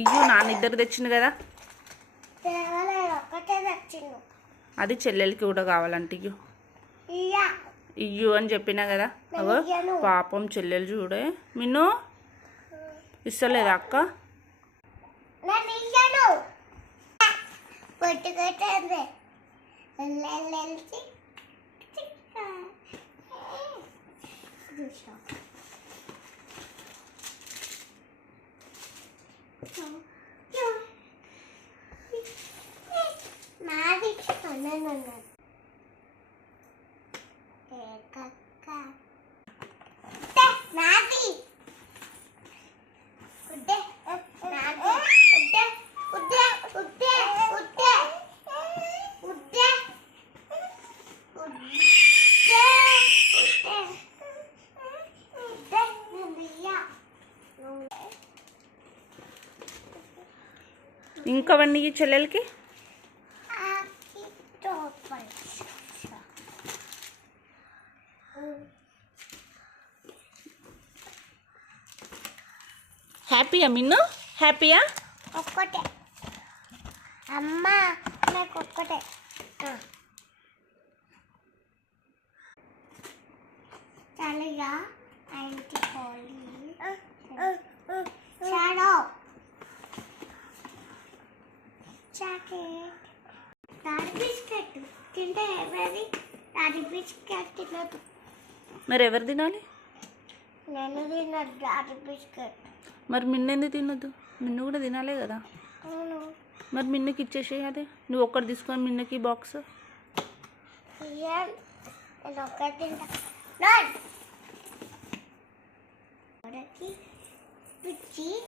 ఇయ్యు నాన్న ఇద్దరు తెచ్చిండు కదా, అది చెల్లెలకి కూడా కావాలంట. ఇయ్యు ఇయ్యు అని చెప్పినా కదా. అవో పాపం చెల్లెలు చూడే, మిన్ను ఇస్తలేదా అక్క? ఇంకవన్నీ చెల్లెలకి హ్యాపీయా మిన్ను? హ్యాపీయా? ఒక్కటే అమ్మ, నాకు ఒక్కటే. చలిగా ఐంటి పోలి షాడో చాకెట్ దాడి బిస్కెట్ తింటే ఎవరి దాడి బిస్కెట్ తినదు. మరి ఎవరు తినాలి? నేను తినదు దాడి బిస్కెట్. మరి మిన్నెందుకు తినొద్దు? మిన్ను కూడా తినాలే కదా. మరి మిన్నుకి ఇచ్చేసేయి, అదే నువ్వు ఒక్కటి తీసుకొని మిన్నుకి బాక్స్. నేను ఒక్కటి తింటా.